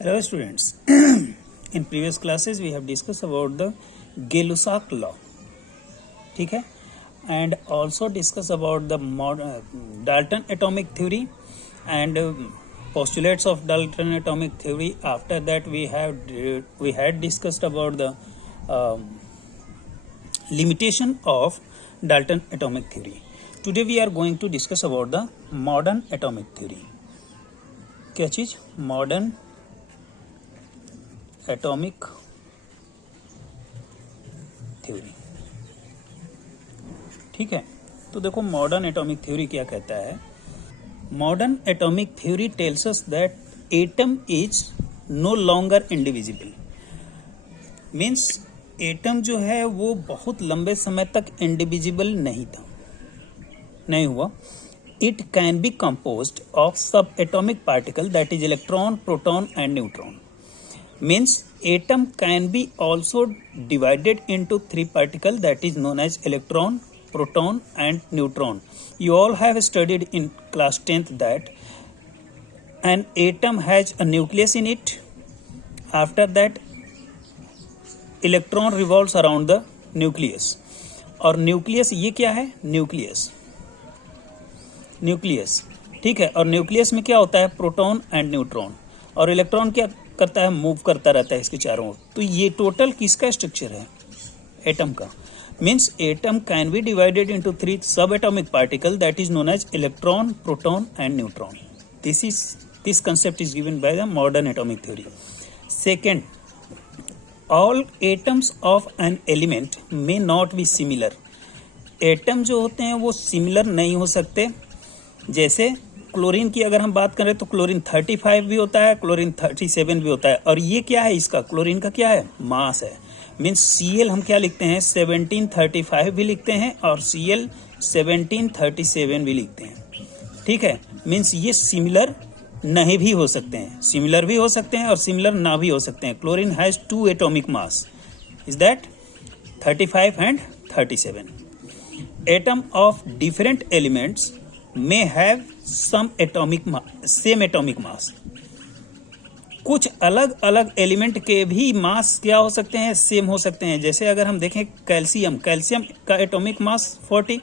Hello students. In previous classes we have discussed about the Gay-Lussac law, ठीक है, and also discuss about the Dalton atomic theory and postulates of Dalton atomic theory. After that we had discussed about the limitation of Dalton atomic theory. Today we are going to discuss about the modern atomic theory. क्या चीज? Modern atomic theory, ठीक है। तो देखो modern atomic theory क्या कहता है। Modern atomic theory tells us that atom is no longer indivisible. Means atom जो है वो बहुत लंबे समय तक इंडिविजिबल नहीं हुआ। It can be composed of subatomic particle, that is electron, proton and neutron. Means atom can be also divided into three particles, that is known as electron, proton and neutron. You all have studied in class 10th that an atom has a nucleus in it. After that electron revolves around the nucleus. और nucleus ये क्या है? Nucleus, ठीक है। और nucleus में क्या होता है? Proton and neutron. और इलेक्ट्रॉन क्या करता है? मूव करता रहता है इसके चारों ओर। तो ये टोटल किसका स्ट्रक्चर है? एटम का। Means atom can be divided into three subatomic particle, that is known as electron, proton and neutron. This concept is given by the modern atomic theory. Second, all atoms of an element may not be similar. Atom जो होते हैं वो similar नहीं हो सकते। जैसे chlorine की अगर हम बात करें तो क्लोरीन 35 भी होता है, क्लोरीन 37 भी होता है। और ये क्या है? इसका क्लोरीन का क्या है? मास है। मीन्स Cl हम क्या लिखते हैं? 1735 भी लिखते हैं और Cl 1737 भी लिखते हैं, ठीक है। मीन्स ये सिमिलर नहीं भी हो सकते हैं, सिमिलर भी हो सकते हैं और सिमिलर ना भी हो सकते हैं। Chlorine has 2 atomic mass, is that 35 and 37। Atom of different elements may have some same atomic mass। कुछ अलग अलग एलिमेंट के भी मास क्या हो सकते हैं? सेम हो सकते हैं। जैसे अगर हम देखें कैल्शियम का atomic mass 40,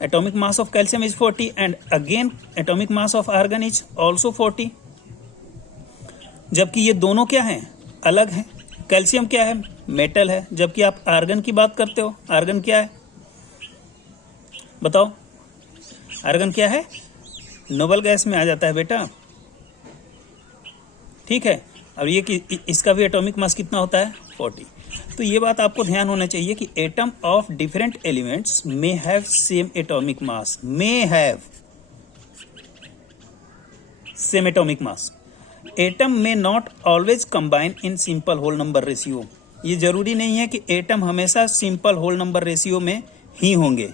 atomic mass of calcium is 40 and again atomic mass of argon is also 40। जबकि ये दोनों क्या हैं? अलग हैं। कैल्शियम क्या है? मेटल है। जबकि आप आर्गन की बात करते हो, आर्गन क्या है? बताओ, आर्गन क्या है? नोबल गैस में आ जाता है बेटा, ठीक है। अब ये कि इसका भी एटॉमिक मास कितना होता है? 40। तो ये बात आपको ध्यान होना चाहिए कि atom of different elements may have same atomic mass, may have same atomic mass. Atom may not always combine in simple whole number ratio. ये जरूरी नहीं है कि एटम हमेशा सिंपल होल नंबर रेशियो में ही होंगे,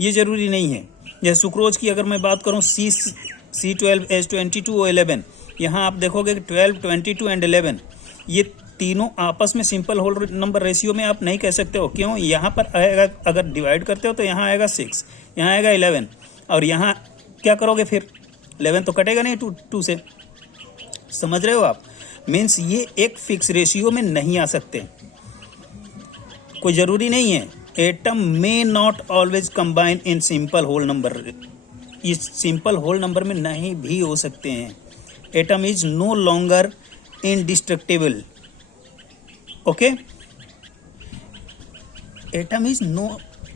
ये जरूरी नहीं है। जैसे सुक्रोज की अगर मैं बात करूं, C12, H22, O11, यहाँ आप देखोगे कि 12, 22 एंड 11 ये तीनों आपस में सिंपल होल नंबर रेशियो में आप नहीं कह सकते हो। क्यों? यहाँ पर आएगा, अगर डिवाइड करते हो तो यहाँ आएगा 6, यहाँ आएगा 11 और यहाँ क्या करोगे फिर? 11 तो कटेगा नहीं 2 से। समझ रहे हो आप? मीन्स ये एक फिक्स रेशियो में नहीं आ सकते, कोई ज़रूरी नहीं है। Atom may not always combine in simple whole number, इस सिंपल होल नंबर में नहीं भी हो सकते हैं। Atom is no longer indestructible, okay. Atom is no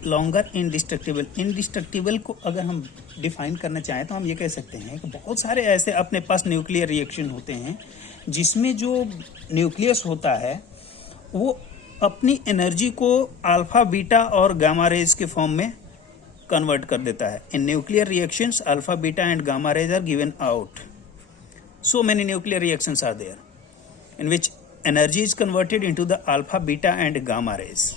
longer indestructible. Indestructible को अगर हम डिफाइन करना चाहें तो हम ये कह सकते हैं कि बहुत सारे ऐसे अपने पास न्यूक्लियर रिएक्शन होते हैं जिसमें जो न्यूक्लियस होता है वो अपनी एनर्जी को अल्फा, बीटा और गामा रेज के फॉर्म में कन्वर्ट कर देता है। In nuclear reactions alpha, beta and gamma rays are given out. So many nuclear reactions are there in which energy is converted into the alpha, beta and gamma rays,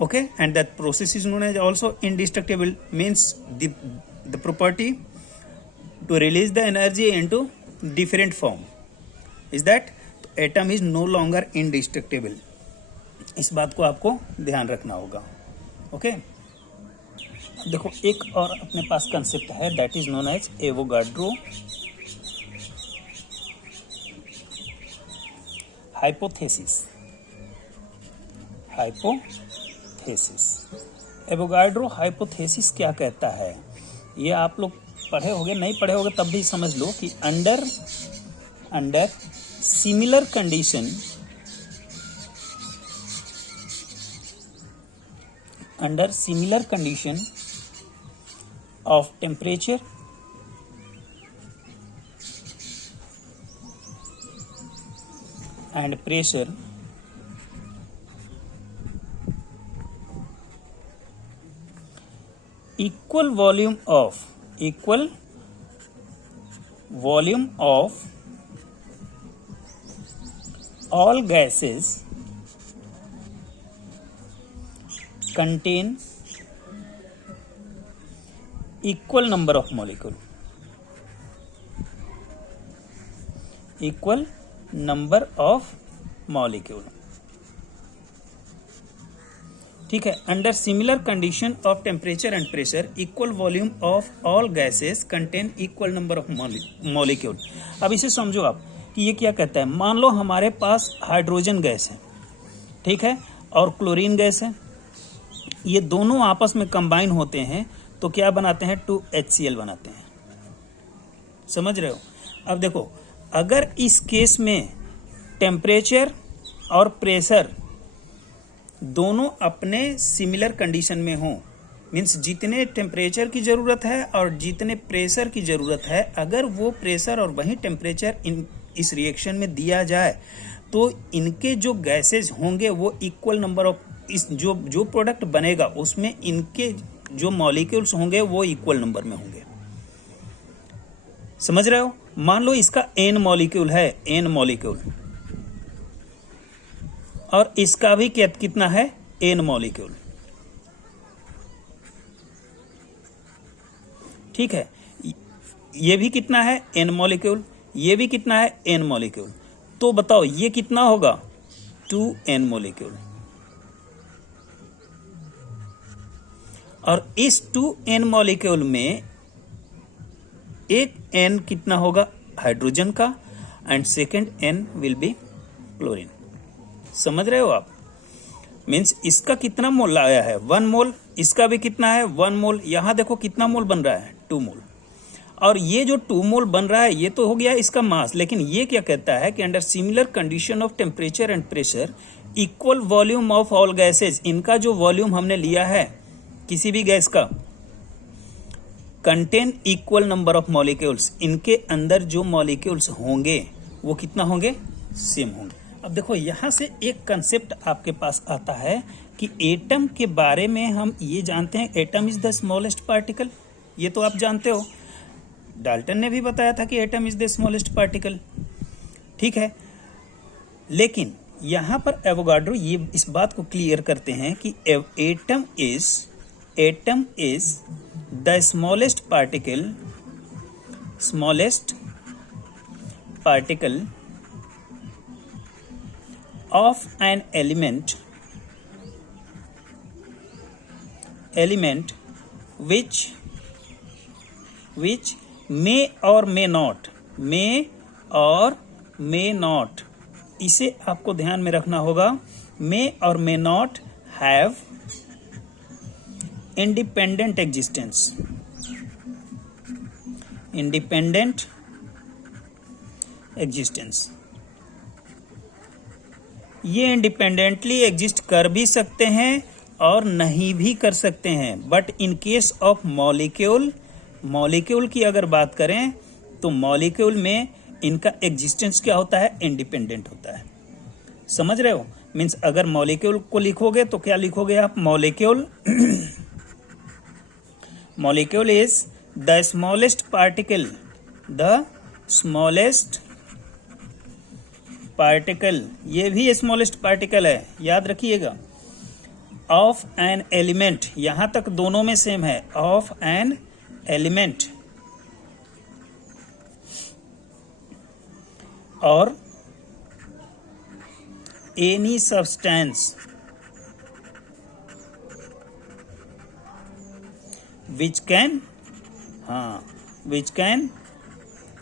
okay, and that process is known as also indestructible, means the property to release the energy into different form is that atom is no longer indestructible। इस बात को आपको ध्यान रखना होगा, okay. देखो एक और अपने पास कंसेप्ट है, that is known as Avogadro hypothesis, hypothesis. Avogadro hypothesis क्या कहता है, ये आप लोग पढ़े होगे, नहीं पढ़े होगे तब भी समझ लो कि under similar condition, under similar condition of temperature and pressure, equal volume of all gases contain equal number of molecule, equal number of molecule। ठीक है, under similar condition of temperature and pressure equal volume of all gases contain equal number of molecule. अब इसे समझो आप कि ये क्या कहता है। मान लो हमारे पास हाइड्रोजन गैस है, ठीक है, और क्लोरीन गैस है, ये दोनों आपस में कंबाइन होते हैं तो क्या बनाते हैं, 2HCl बनाते हैं। समझ रहे हो। अब देखो, अगर इस केस में टेम्परेचर और प्रेशर दोनों अपने सिमिलर कंडीशन में हो, मीन्स जितने टेम्परेचर की ज़रूरत है और जितने प्रेशर की ज़रूरत है, अगर वो प्रेशर और वही टेम्परेचर इस रिएक्शन में दिया जाए तो इनके जो गैसेज होंगे वो इक्वल नंबर ऑफ, इस जो प्रोडक्ट बनेगा उसमें इनके जो मॉलिक्यूल्स होंगे वो इक्वल नंबर में होंगे। समझ रहे हो। मान लो इसका n मॉलिक्यूल है, n मॉलिक्यूल, और इसका भी कितना है, n मॉलिक्यूल। ठीक है, ये भी कितना है, n मॉलिक्यूल, ये भी कितना है, n मॉलिक्यूल। तो बताओ ये कितना होगा, 2n मॉलिक्यूल। और इस 2n मॉलिक्यूल में एक n कितना होगा, हाइड्रोजन का, and second n will be chlorine. समझ रहे हो आप। मीन्स इसका कितना मोल आया है, 1 मोल, इसका भी कितना है, 1 मोल। यहां देखो कितना मोल बन रहा है, 2 मोल। और ये जो 2 मोल बन रहा है ये तो हो गया इसका मास, लेकिन ये क्या कहता है कि under similar condition of temperature and pressure equal volume of all gases, इनका जो वॉल्यूम हमने लिया है किसी भी गैस का, contain equal number of molecules, इनके अंदर जो मॉलिक्यूल्स होंगे वो कितना होंगे, सेम होंगे। अब देखो यहां से एक कंसेप्ट आपके पास आता है कि एटम के बारे में हम ये जानते हैं, atom is the smallest particle, ये तो आप जानते हो, डाल्टन ने भी बताया था कि atom is the smallest particle. ठीक है, लेकिन यहां पर एवोगाड्रो ये इस बात को क्लियर करते हैं कि atom is the smallest particle of an element which may or may not, इसे आपको ध्यान में रखना होगा, may or may not have independent existence, ये इंडिपेंडेंटली एग्जिस्ट कर भी सकते हैं और नहीं भी कर सकते हैं। But in case of molecule की अगर बात करें तो मॉलिक्यूल में इनका एग्जिस्टेंस क्या होता है, इंडिपेंडेंट होता है। समझ रहे हो। मीन्स अगर मॉलिक्यूल को लिखोगे तो क्या लिखोगे आप, molecule is the smallest particle, ये भी स्मॉलेस्ट पार्टिकल है, याद रखिएगा, ऑफ एन एलिमेंट, यहां तक दोनों में सेम है, ऑफ एन एलिमेंट और any substance which can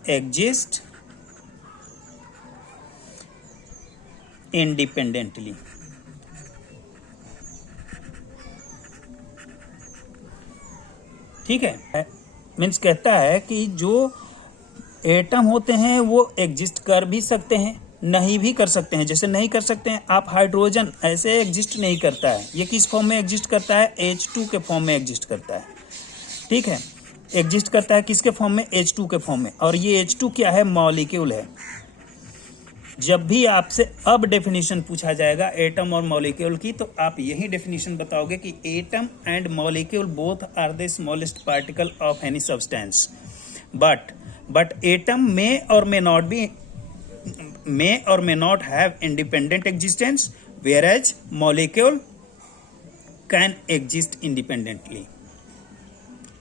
exist independently. ठीक है, मीन्स कहता है कि जो एटम होते हैं वो एग्जिस्ट कर भी सकते हैं, नहीं भी कर सकते हैं। जैसे नहीं कर सकते हैं आप, हाइड्रोजन ऐसे एग्जिस्ट नहीं करता है। ये किस फॉर्म में एग्जिस्ट करता है? H2 के फॉर्म में एग्जिस्ट करता है। ठीक है, एग्जिस्ट करता है किसके फॉर्म में? H2 के फॉर्म में। और ये H2 क्या है? मॉलिक्यूल है। जब भी आपसे अब डेफिनेशन पूछा जाएगा एटम और मॉलिक्यूल की, तो आप यही डेफिनेशन बताओगे कि atom and molecule both are the smallest particle of any substance, but atom may or may not have independent existence, whereas molecule can exist independently।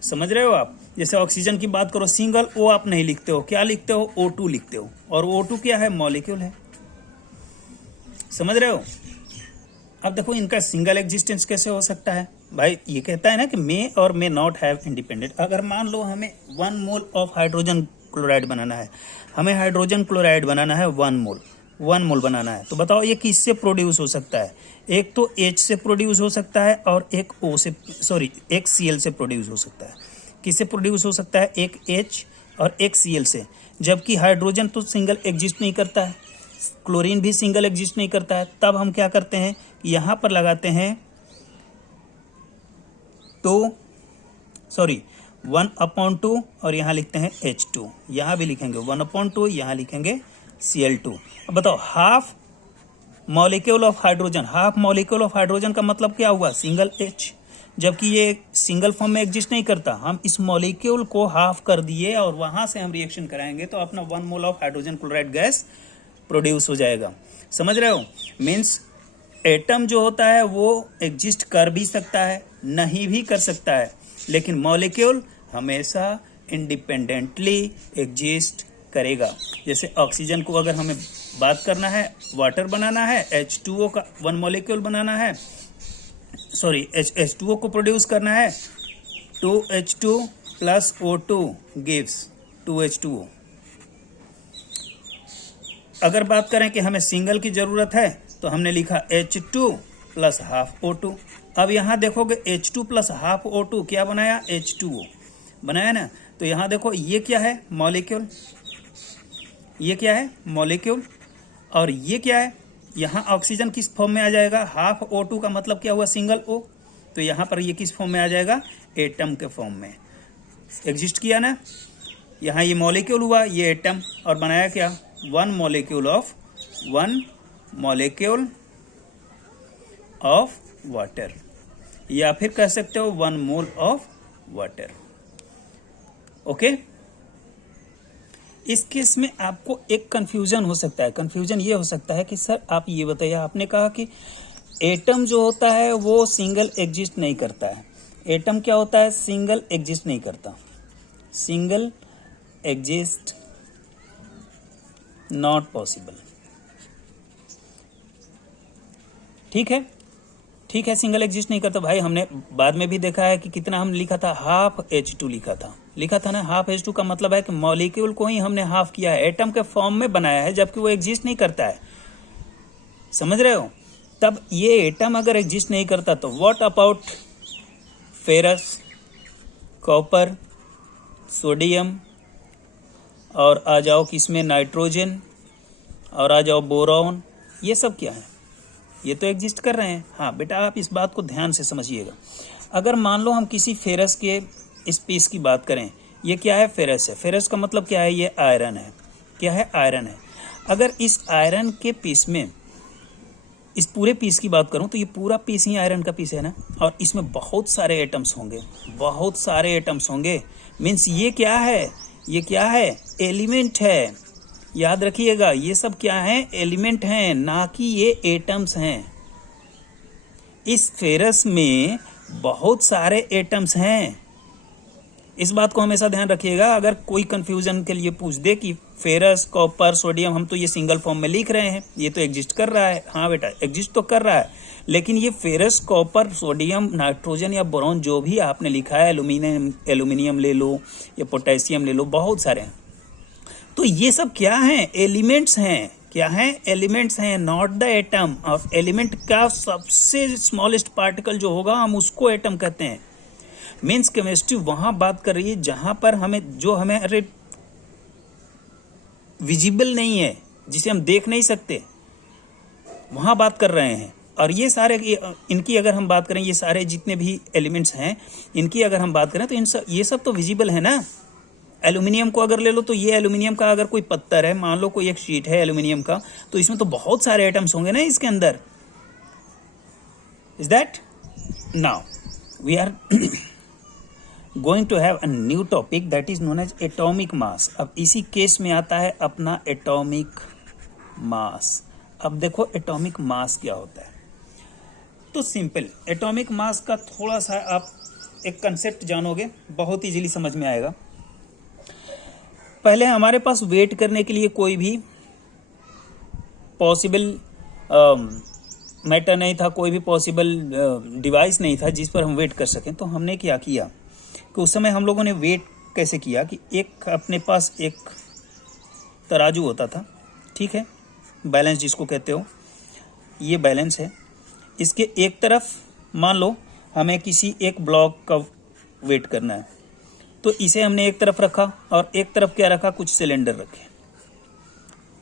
समझ रहे हो आप? जैसे ऑक्सीजन की बात करो, सिंगल ओ आप नहीं लिखते हो, क्या लिखते हो? O2 लिखते हो, और O2 क्या है? मॉलिक्यूल है। समझ रहे हो? अब देखो इनका सिंगल एग्जिस्टेंस कैसे हो सकता है भाई? ये कहता है ना कि मे और मे नॉट हैव इंडिपेंडेंट। अगर मान लो हमें 1 मोल ऑफ हाइड्रोजन क्लोराइड बनाना है, हमें हाइड्रोजन क्लोराइड बनाना है 1 मोल बनाना है, तो बताओ ये किससे प्रोड्यूस हो सकता है? एक तो H से प्रोड्यूस हो सकता है और एक एक Cl से प्रोड्यूस हो सकता है। किससे प्रोड्यूस हो सकता है? एक H और एक Cl से। जबकि हाइड्रोजन तो सिंगल एग्जिस्ट नहीं करता है, क्लोरीन भी सिंगल एग्जिस्ट नहीं करता है। तब हम क्या करते हैं? यहाँ पर लगाते हैं 1/2 और यहाँ लिखते हैं H2। यहाँ भी लिखेंगे 1/2, यहाँ लिखेंगे Cl2। अब बताओ, हाफ मॉलिक्यूल ऑफ हाइड्रोजन का मतलब क्या हुआ? Single H। जबकि ये सिंगल फॉर्म में एग्जिस्ट नहीं करता। हम इस मॉलिक्यूल को हाफ कर दिए और वहां से हम रिएक्शन कराएंगे तो अपना 1 mole of hydrogen chloride gas produce हो जाएगा। समझ रहे हो? मीन्स एटम जो होता है वो एग्जिस्ट कर भी सकता है, नहीं भी कर सकता है, लेकिन मॉलिक्यूल हमेशा इंडिपेंडेंटली एग्जिस्ट करेगा। जैसे ऑक्सीजन को अगर हमें बात करना है, वाटर बनाना है, H2O का 1 मॉलिक्यूल बनाना है, H2O को प्रोड्यूस करना है, 2H2 plus O2 gives 2H2O। अगर बात करें कि हमें सिंगल की जरूरत है तो हमने लिखा H2 प्लस हाफ O2। अब यहाँ देखोगे H2 प्लस हाफ O2 क्या बनाया? H2O बनाया ना। तो यहाँ देखो ये क्या है? मॉलिक्यूल। ये क्या है? मॉलिक्यूल। और ये क्या है? यहाँ ऑक्सीजन किस फॉर्म में आ जाएगा? हाफ O2 का मतलब क्या हुआ? Single O। तो यहाँ पर ये किस फॉर्म में आ जाएगा? एटम के फॉर्म में एग्जिस्ट किया ना। यहाँ ये मॉलिक्यूल हुआ, ये एटम, और बनाया क्या? 1 मॉलिक्यूल ऑफ वाटर, या फिर कह सकते हो 1 मोल ऑफ वाटर। ओके, इस केस में आपको एक कंफ्यूजन हो सकता है। कंफ्यूजन ये हो सकता है कि सर आप ये बताइए, आपने कहा कि एटम जो होता है वो सिंगल एग्जिस्ट नहीं करता है। एटम क्या होता है? सिंगल एग्जिस्ट नहीं करता। Single exist not possible. ठीक है, ठीक है, सिंगल एग्जिस्ट नहीं करता। भाई हमने बाद में भी देखा है कि कितना हम लिखा था? हाफ H2 लिखा था ना। हाफ H2 का मतलब है कि मॉलिक्यूल को ही हमने हाफ किया है, एटम के फॉर्म में बनाया है, जबकि वो एग्जिस्ट नहीं करता है। समझ रहे हो? तब ये एटम अगर एग्जिस्ट नहीं करता तो what about ferrous, copper, sodium, और आ जाओ किसमें? नाइट्रोजन, और आ जाओ बोरॉन। ये सब क्या है? ये तो एग्जिस्ट कर रहे हैं। हाँ बेटा, आप इस बात को ध्यान से समझिएगा। अगर मान लो हम किसी फेरस के स्पेस की बात करें, ये क्या है? फेरस है। फेरस का मतलब क्या है? ये आयरन है। क्या है? आयरन है। अगर इस आयरन के पीस में, इस पूरे पीस की बात करूं तो ये पूरा पीस ही आयरन का पीस है ना, और इसमें बहुत सारे एटम्स होंगे। मीन्स ये क्या है? ये क्या है? एलिमेंट है। याद रखिएगा, ये सब क्या है? एलिमेंट हैं, ना कि ये एटम्स हैं। इस फेरस में बहुत सारे एटम्स हैं। इस बात को हमेशा ध्यान रखिएगा। अगर कोई कंफ्यूजन के लिए पूछ दे कि फेरस, कॉपर, सोडियम, हम तो ये सिंगल फॉर्म में लिख रहे हैं, ये तो एग्जिस्ट कर रहा है। हाँ बेटा, एग्जिस्ट तो कर रहा है, लेकिन ये फेरस, कॉपर, सोडियम, नाइट्रोजन या बोरॉन जो भी आपने लिखा है, एल्यूमिनियम ले लो या पोटेशियम ले लो, बहुत सारे हैं। तो ये सब क्या हैं? एलिमेंट्स हैं। क्या है? एलिमेंट्स हैं, not the atom. Of element का सबसे स्मॉलेस्ट पार्टिकल जो होगा हम उसको एटम कहते हैं। मीन्स केमिस्ट्री वहां बात कर रही है जहां पर हमें अरे विजिबल नहीं है, जिसे हम देख नहीं सकते, वहां बात कर रहे हैं। और ये सारे इनकी अगर हम बात करें, ये सारे जितने भी एलिमेंट्स हैं इनकी अगर हम बात करें तो ये सब तो विजिबल है ना। एल्यूमिनियम को अगर ले लो तो ये एल्यूमिनियम का अगर कोई पत्थर है, मान लो कोई एक शीट है एल्यूमिनियम का, तो इसमें तो बहुत सारे एटम्स होंगे ना इसके अंदर। Is that? Now we are going to have a new topic that is known as atomic mass. अब इसी केस में आता है अपना एटॉमिक मास। अब देखो एटॉमिक मास क्या होता है। तो सिंपल एटॉमिक मास का थोड़ा सा आप एक कंसेप्ट जानोगे, बहुत इजीली समझ में आएगा। पहले हमारे पास वेट करने के लिए कोई भी पॉसिबल मैटर नहीं था, कोई भी पॉसिबल डिवाइस नहीं था जिस पर हम वेट कर सकें। तो हमने क्या किया कि उस समय हम लोगों ने वेट कैसे किया कि एक अपने पास एक तराजू होता था, ठीक है, बैलेंस जिसको कहते हो, ये बैलेंस है। इसके एक तरफ मान लो हमें किसी एक ब्लॉक का वेट करना है, तो इसे हमने एक तरफ रखा और एक तरफ क्या रखा, कुछ सिलेंडर रखे।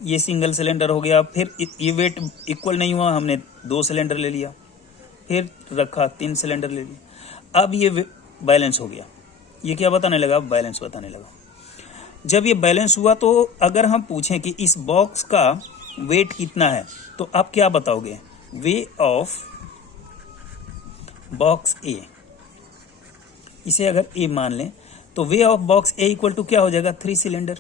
ये सिंगल सिलेंडर हो गया। फिर ये वेट इक्वल नहीं हुआ, हमने 2 सिलेंडर ले लिया, फिर रखा 3 सिलेंडर ले लिया। अब ये बैलेंस हो गया। ये क्या बताने लगा? बैलेंस बताने लगा। जब ये बैलेंस हुआ तो अगर हम पूछें कि इस बॉक्स का वेट कितना है, तो आप क्या बताओगे? वे ऑफ बॉक्स ए, इसे अगर ए मान लें तो weight of box A equal to क्या हो जाएगा? 3 सिलेंडर।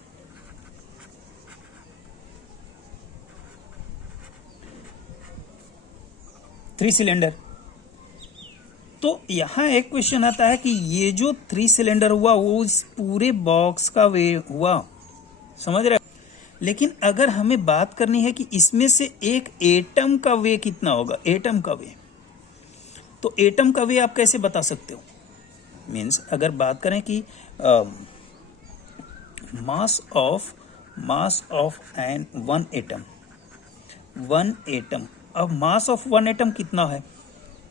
तो यहां एक क्वेश्चन आता है कि ये जो 3 सिलेंडर हुआ वो इस पूरे बॉक्स का वे हुआ, समझ रहे? लेकिन अगर हमें बात करनी है कि इसमें से एक एटम का वे कितना होगा, एटम का वे, तो एटम का वे आप कैसे बता सकते हो? मीन्स अगर बात करें कि mass of an one atom, अब मास ऑफ वन एटम कितना है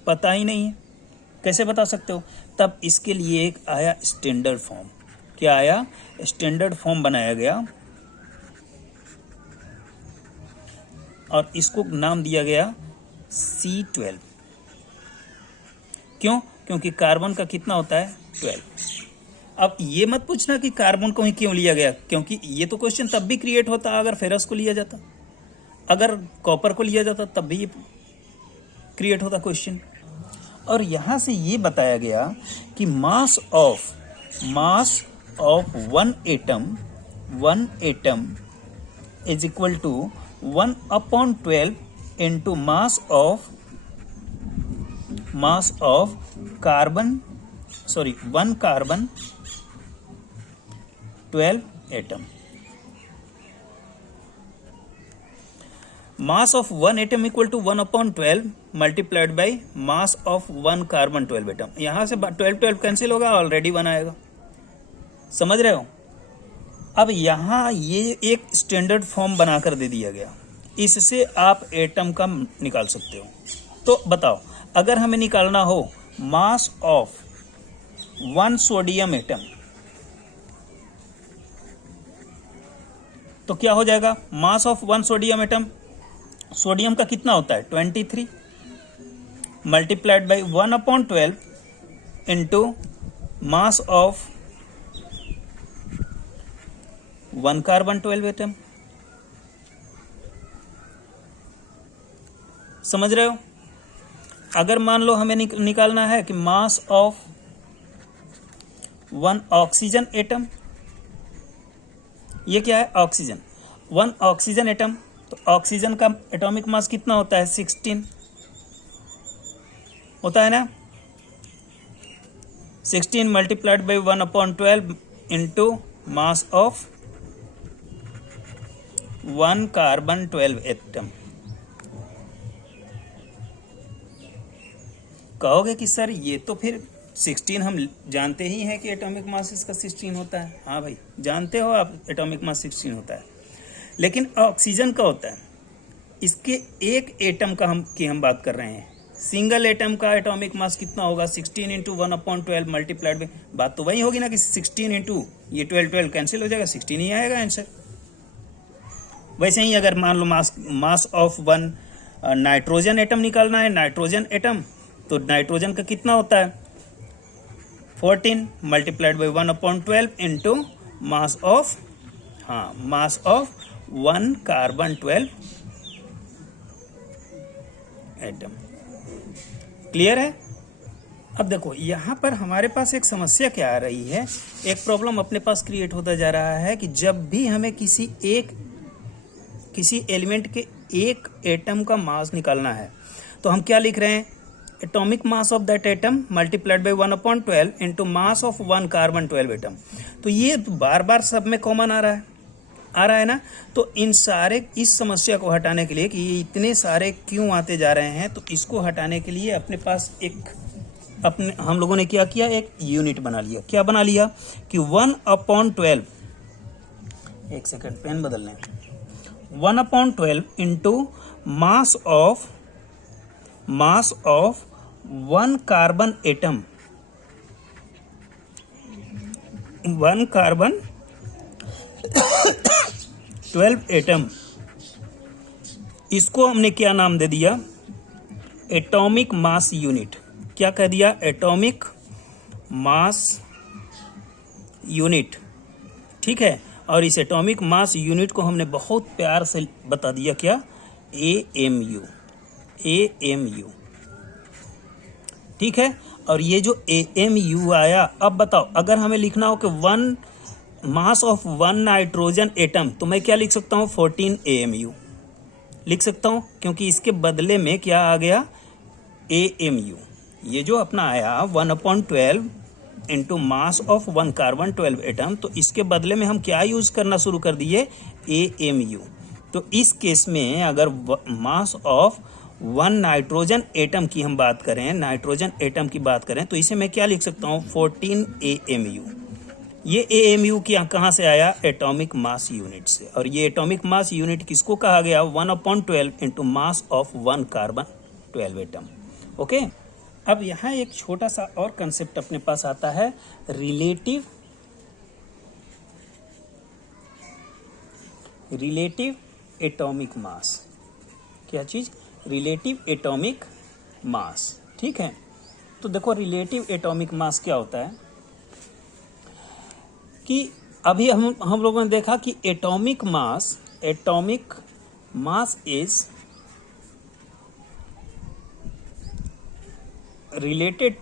पता ही नहीं है, कैसे बता सकते हो? तब इसके लिए एक आया स्टैंडर्ड फॉर्म। क्या आया? स्टैंडर्ड फॉर्म बनाया गया और इसको नाम दिया गया C12। क्यों? क्योंकि कार्बन का कितना होता है? 12। अब ये मत पूछना कि कार्बन को ही क्यों लिया गया, क्योंकि ये तो क्वेश्चन तब भी क्रिएट होता अगर फेरस को लिया जाता, अगर कॉपर को लिया जाता तब भी ये क्रिएट होता क्वेश्चन। और यहां से ये बताया गया कि mass of one atom is equal to 1/12 into mass of carbon, sorry 1 carbon 12 atom. Mass of 1 atom equal to 1/12 multiplied by mass of 1 carbon 12 atom. यहां से 12 कैंसिल होगा, ऑलरेडी 1 आएगा, समझ रहे हो? अब यहां ये एक स्टैंडर्ड फॉर्म बनाकर दे दिया गया, इससे आप एटम का निकाल सकते हो। तो बताओ, अगर हमें निकालना हो मास ऑफ 1 सोडियम एटम, तो क्या हो जाएगा? Mass of 1 sodium atom, sodium का कितना होता है? 23 multiplied by 1/12 into mass of 1 carbon 12 atom. समझ रहे हो? अगर मान लो हमें निकालना है कि मास ऑफ 1 ऑक्सीजन एटम, ये क्या है? ऑक्सीजन, 1 ऑक्सीजन एटम, तो ऑक्सीजन का एटॉमिक मास कितना होता है? 16 होता है ना। 16 multiplied by 1/12 into mass of 1 carbon 12 atom. कहोगे कि सर ये तो फिर 16 हम जानते ही हैं कि एटॉमिक मास इसका 16 होता है। हाँ भाई, जानते हो आप एटॉमिक मास 16 होता है, लेकिन ऑक्सीजन का होता है इसके एक एटम का हम बात कर रहे हैं। सिंगल एटम का एटॉमिक मास कितना होगा? 16 इंटू 1/12 मल्टीप्लाइड बाई, बात तो वही होगी ना कि 16 इंटू ये 12 कैंसिल हो जाएगा, 16 ही आएगा आंसर। वैसे ही अगर मान लो mass of one nitrogen atom निकालना है, नाइट्रोजन एटम, तो नाइट्रोजन का कितना होता है? 14 multiplied by 1/12 into mass of one carbon 12 atom. Clear है? अब देखो यहां पर हमारे पास एक समस्या क्या आ रही है, एक प्रॉब्लम अपने पास क्रिएट होता जा रहा है कि जब भी हमें किसी एलिमेंट के एक एटम का मास निकालना है तो हम क्या लिख रहे हैं? Atomic mass of that atom multiplied by 1/12 into mass of one carbon 12 atom. तो ये बार बार सब में कॉमन आ रहा है ना। तो इस समस्या को हटाने के लिए कि ये इतने सारे क्यों आते जा रहे हैं, तो इसको हटाने के लिए अपने पास हम लोगों ने क्या किया? एक यूनिट बना लिया। क्या बना लिया? कि 1/12, एक सेकंड पेन बदल लें, 1/12 into mass of one carbon atom, one carbon 12 atom, इसको हमने क्या नाम दे दिया? Atomic mass unit. क्या कह दिया? Atomic mass unit. ठीक है, और इस एटॉमिक मास यूनिट को हमने बहुत प्यार से बता दिया क्या? AMU। ठीक है, और ये जो AMU आया, अब बताओ अगर हमें लिखना हो कि one mass of one nitrogen atom, तो मैं क्या लिख सकता हूं? 14 AMU लिख सकता हूं, क्योंकि इसके बदले में क्या आ गया? AMU। ये जो अपना आया 1/12 into mass of one carbon 12 atom, तो इसके बदले में हम क्या यूज करना शुरू कर दिए? AMU। तो इस केस में अगर मास ऑफ वन नाइट्रोजन एटम की हम बात करें, नाइट्रोजन एटम की बात करें, तो इसे मैं क्या लिख सकता हूं? 14 AMU। ये AMU कहाँ से आया? एटॉमिक मास यूनिट से। और ये एटॉमिक मास यूनिट किसको कहा गया? 1/12 into mass of one carbon 12 atom. Okay, अब यहाँ एक छोटा सा और कंसेप्ट अपने पास आता है, रिलेटिव एटॉमिक मास। क्या चीज? रिलेटिव एटॉमिक मास। ठीक है, तो देखो रिलेटिव एटॉमिक मास क्या होता है कि अभी हम लोगों ने देखा कि atomic mass is related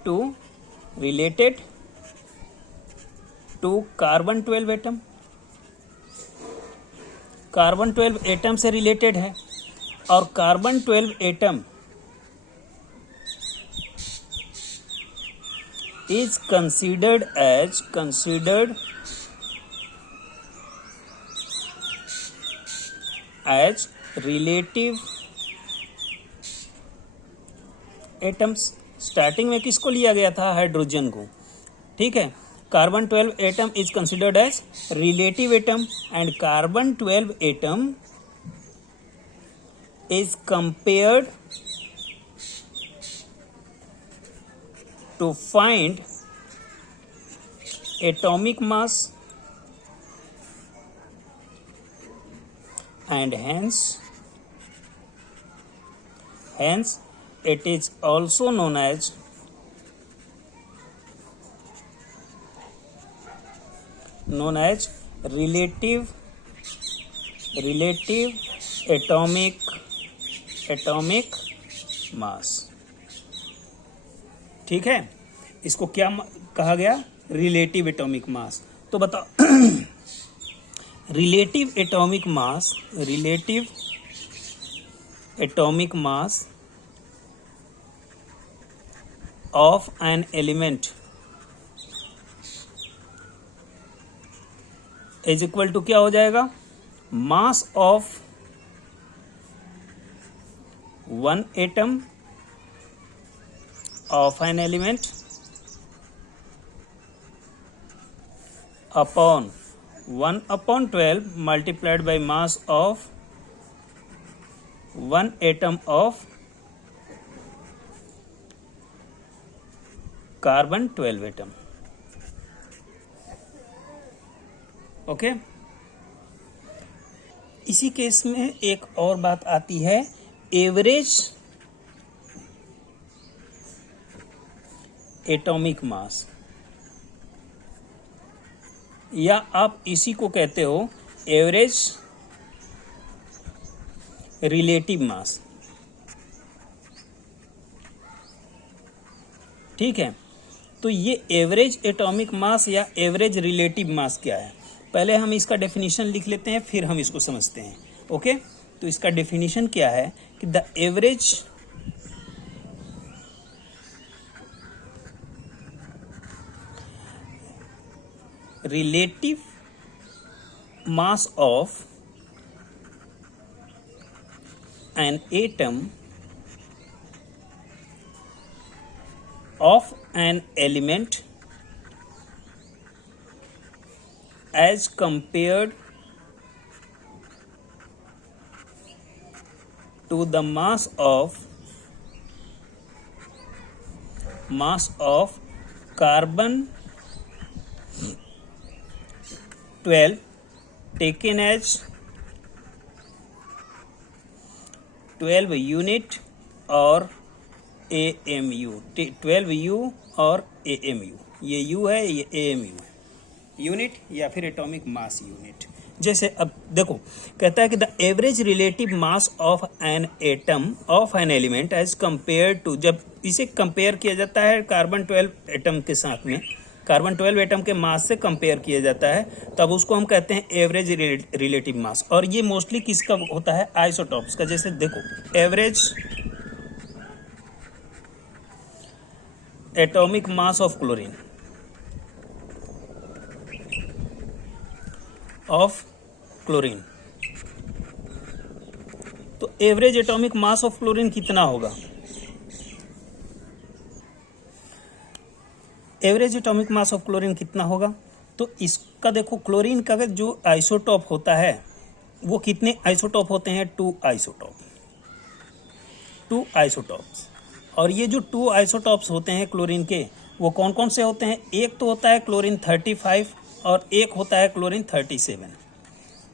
to carbon 12 atom. Carbon 12 atom से रिलेटेड है, और carbon 12 atom is considered as relative atoms. Starting में किसको लिया गया था? हाइड्रोजन को। ठीक है, carbon 12 atom is considered as relative atom, and carbon 12 atom is compared to find atomic mass, and hence it is also known as relative atomic mass। ठीक है, इसको क्या कहा गया? Relative atomic mass. तो बताओ relative atomic mass of an element is equal to क्या हो जाएगा? Mass of one atom of an element upon 1/12 multiplied by mass of 1 atom of carbon 12 atom. Okay इसी केस में एक और बात आती है, एवरेज एटॉमिक मास, या आप इसी को कहते हो एवरेज रिलेटिव मास। ठीक है, तो ये एवरेज एटॉमिक मास या एवरेज रिलेटिव मास क्या है, पहले हम इसका डेफिनेशन लिख लेते हैं, फिर हम इसको समझते हैं। ओके, तो इसका डेफिनेशन क्या है कि the average relative mass of an atom of an element as compared to the mass of carbon 12 taken as 12 unit और AMU, 12 U और AMU, ये U है, ये AMU है, यूनिट या फिर एटॉमिक मास यूनिट। जैसे अब देखो कहता है कि the average relative mass of an atom of an element as compare to, जब इसे कंपेयर किया जाता है कार्बन 12 एटम के साथ में, कार्बन 12 एटम के मास से कंपेयर किया जाता है, तब उसको हम कहते हैं एवरेज रिलेटिव मास। और ये मोस्टली किसका होता है, आइसोटॉप्स का। जैसे देखो average atomic mass of chlorine, तो average atomic mass of chlorine कितना होगा, average atomic mass of chlorine कितना होगा, तो इसका देखो क्लोरीन का जो आइसोटॉप होता है वो कितने आइसोटॉप होते हैं, 2 आइसोटॉप्स। और ये जो 2 आइसोटॉप्स होते हैं क्लोरीन के, वो कौन कौन से होते हैं, एक तो होता है क्लोरीन 35 और एक होता है क्लोरीन 37।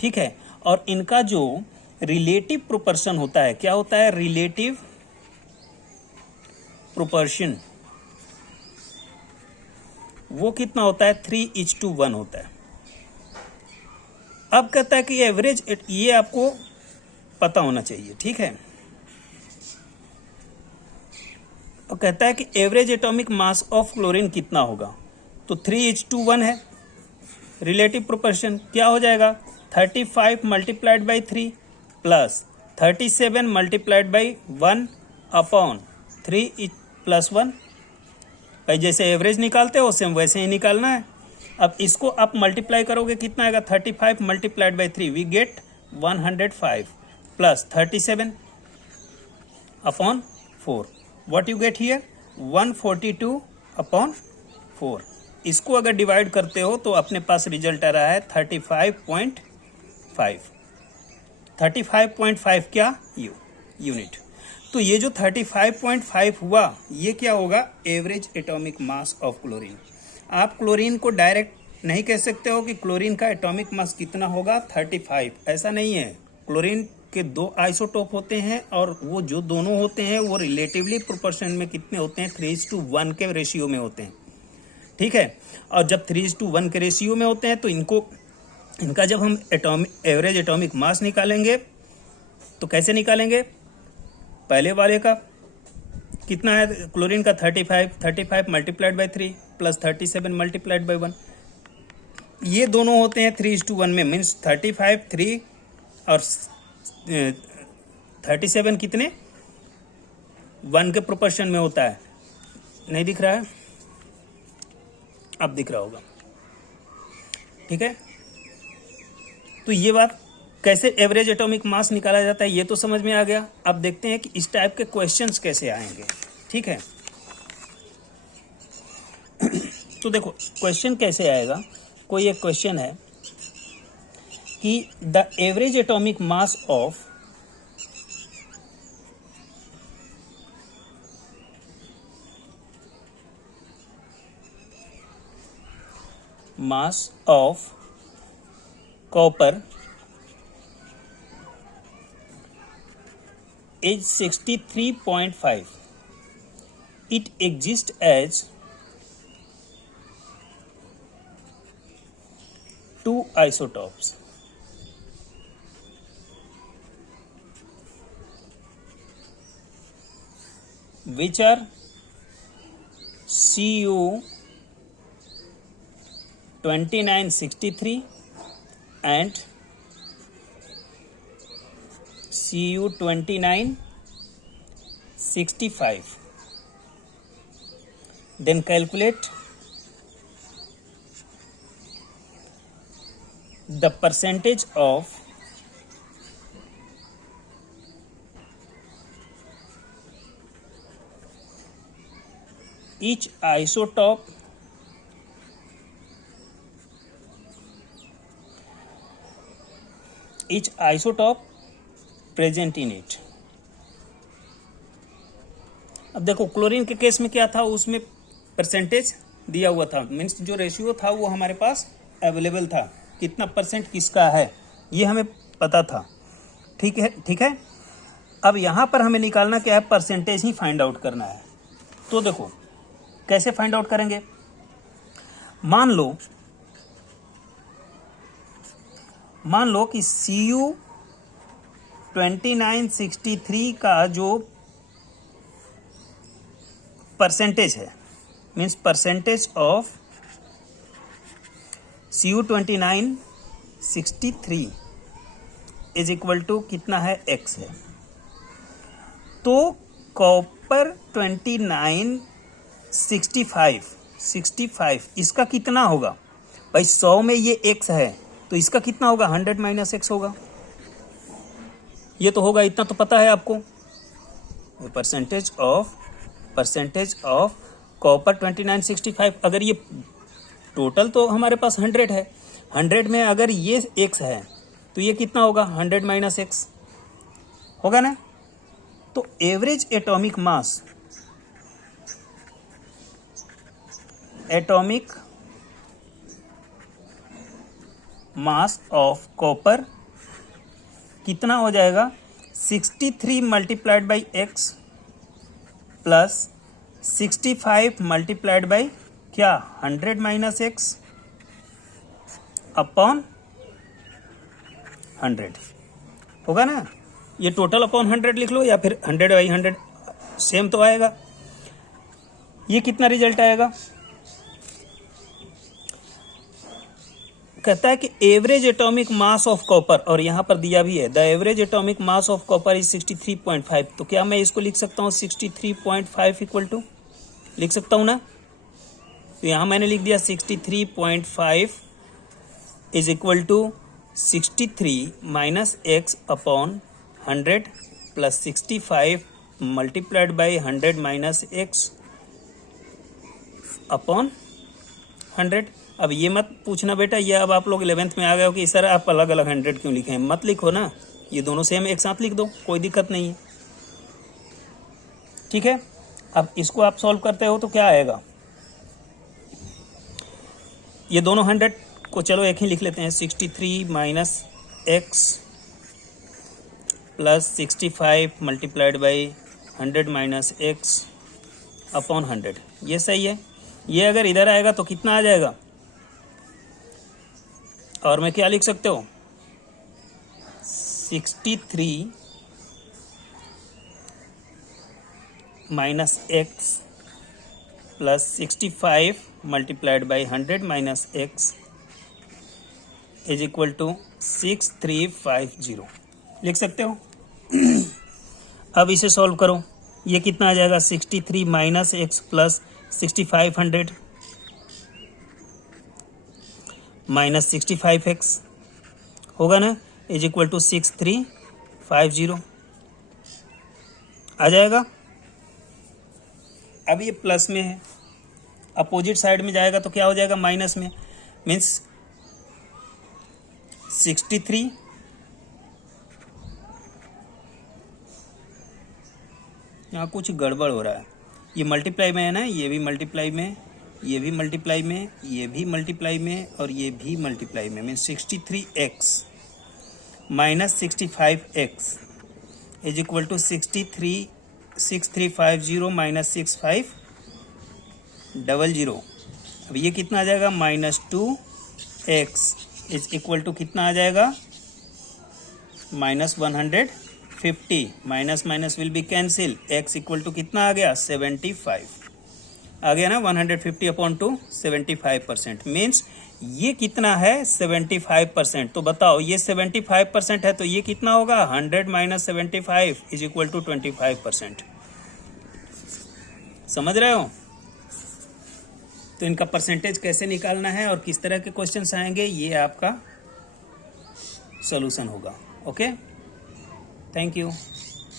ठीक है, और इनका जो रिलेटिव प्रोपोर्शन होता है, क्या होता है, रिलेटिव प्रोपोर्शन, वो कितना होता है, 3:1 होता है। अब कहता है कि एवरेज, ये आपको पता होना चाहिए। ठीक है, और कहता है कि average atomic mass of chlorine कितना होगा, तो 3:1 है रिलेटिव प्रोपोर्शन, क्या हो जाएगा 35 multiplied by 3 plus 37 multiplied by 1 upon 3 + 1। भाई जैसे एवरेज निकालते हो सेम वैसे ही निकालना है। अब इसको आप मल्टीप्लाई करोगे कितना आएगा, 35 multiplied by 3 we get 105 plus 37 upon 4, what you get here 142 upon 4। इसको अगर डिवाइड करते हो तो अपने पास रिजल्ट आ रहा है 35.5। 35.5 क्या, यूनिट। तो ये जो 35.5 हुआ, ये क्या होगा, average atomic mass of chlorine. आप क्लोरीन को डायरेक्ट नहीं कह सकते हो कि क्लोरीन का एटॉमिक मास कितना होगा 35, ऐसा नहीं है। क्लोरीन के 2 आइसोटोप होते हैं और वो जो दोनों होते हैं वो रिलेटिवली प्रोपोर्शन में कितने होते हैं, 3:1 के रेशियो में होते हैं। ठीक है, और जब 3:1 के रेशियो में होते हैं तो इनका जब हम एवरेज एटॉमिक मास निकालेंगे तो कैसे निकालेंगे, पहले वाले का कितना है, क्लोरीन का 35 multiplied by 3 plus 37 multiplied by 1, ये दोनों होते हैं 3:1 में, मीन्स 35 3 और 37 कितने 1 के प्रोपोर्शन में होता है। नहीं दिख रहा है, अब दिख रहा होगा। ठीक है, तो ये बात कैसे एवरेज एटॉमिक मास निकाला जाता है ये तो समझ में आ गया। अब देखते हैं कि इस टाइप के क्वेश्चंस कैसे आएंगे। ठीक है, तो देखो क्वेश्चन कैसे आएगा। कोई एक क्वेश्चन है कि the average atomic mass of mass of copper is 63.5. It exists as two isotopes. Which are Cu 2963 and Cu 2965. Then calculate the percentage of each isotope present in it. अब देखो chlorine के case में क्या था, उसमें percentage दिया हुआ था, मीन्स जो रेशियो था वो हमारे पास अवेलेबल था, कितना परसेंट किसका है ये हमें पता था। ठीक है। अब यहाँ पर हमें निकालना क्या है, परसेंटेज ही फाइंड आउट करना है। तो देखो कैसे फाइंड आउट करेंगे। मान लो कि Cu 2963 का जो परसेंटेज है, means percentage of Cu 2963 is equal to कितना है, x है। तो कॉपर 65 इसका कितना होगा भाई, 100 में ये x है तो इसका कितना होगा, 100 माइनस x होगा। ये तो होगा, इतना तो पता है आपको। परसेंटेज ऑफ कॉपर 2965, अगर ये टोटल तो हमारे पास 100 है, 100 में अगर ये x है तो ये कितना होगा, 100 माइनस x होगा ना। तो average atomic mass of copper कितना हो जाएगा, 63 multiplied by x plus 65 multiplied by क्या, 100 माइनस x अपॉन 100 होगा ना। ये टोटल अपॉन 100 लिख लो या फिर 100 बाई 100, सेम तो आएगा। ये कितना रिजल्ट आएगा, कहता है कि average atomic mass of copper, और यहाँ पर दिया भी है the average atomic mass of copper is 63.5। तो क्या मैं इसको लिख सकता हूँ 63.5 इक्वल टू, लिख सकता हूँ ना। तो यहाँ मैंने लिख दिया 63.5 is equal to 63 minus x upon 100 plus 65 multiplied by 100 minus x upon 100। अब ये मत पूछना बेटा, ये अब आप लोग 11th में आ गए हो कि सर आप अलग अलग 100 क्यों लिखे हैं, मत लिखो ना, ये दोनों सेम एक साथ लिख दो, कोई दिक्कत नहीं है। ठीक है, अब इसको आप सॉल्व करते हो तो क्या आएगा, ये दोनों 100 को चलो एक ही लिख लेते हैं, 63 minus x plus 65 multiplied by 100 minus x upon 100, ये सही है। ये अगर इधर आएगा तो कितना आ जाएगा, और मैं क्या लिख सकते हो, 63 minus x plus 65 multiplied by 100 minus x is equal to 6350 लिख सकते हो। अब इसे सॉल्व करो, ये कितना आ जाएगा, 63 minus x plus 6500 minus 65x होगा ना, इज इक्वल टू 6350 आ जाएगा। अब ये प्लस में है, अपोजिट साइड में जाएगा तो क्या हो जाएगा, माइनस में, मीन्स 63 यहाँ कुछ गड़बड़ हो रहा है, ये मल्टीप्लाई में है ना, ये भी मल्टीप्लाई में ये भी मल्टीप्लाई में, ये भी मल्टीप्लाई में, और ये भी मल्टीप्लाई में, mean 63x minus 65x is equal to 6350 minus 6500। अब ये कितना आ जाएगा, -2x इज इक्वल टू कितना आ जाएगा, -150। Minus minus will be cancel, x equal to कितना आ गया, 75 आ गया ना, 150/2 75%। मीन्स ये कितना है, 75%। तो बताओ ये 75% है तो ये कितना होगा, 100 माइनस 75 इज इक्वल टू 25%। समझ रहे हो? तो इनका परसेंटेज कैसे निकालना है और किस तरह के क्वेश्चंस आएंगे, ये आपका सॉल्यूशन होगा। Okay, thank you.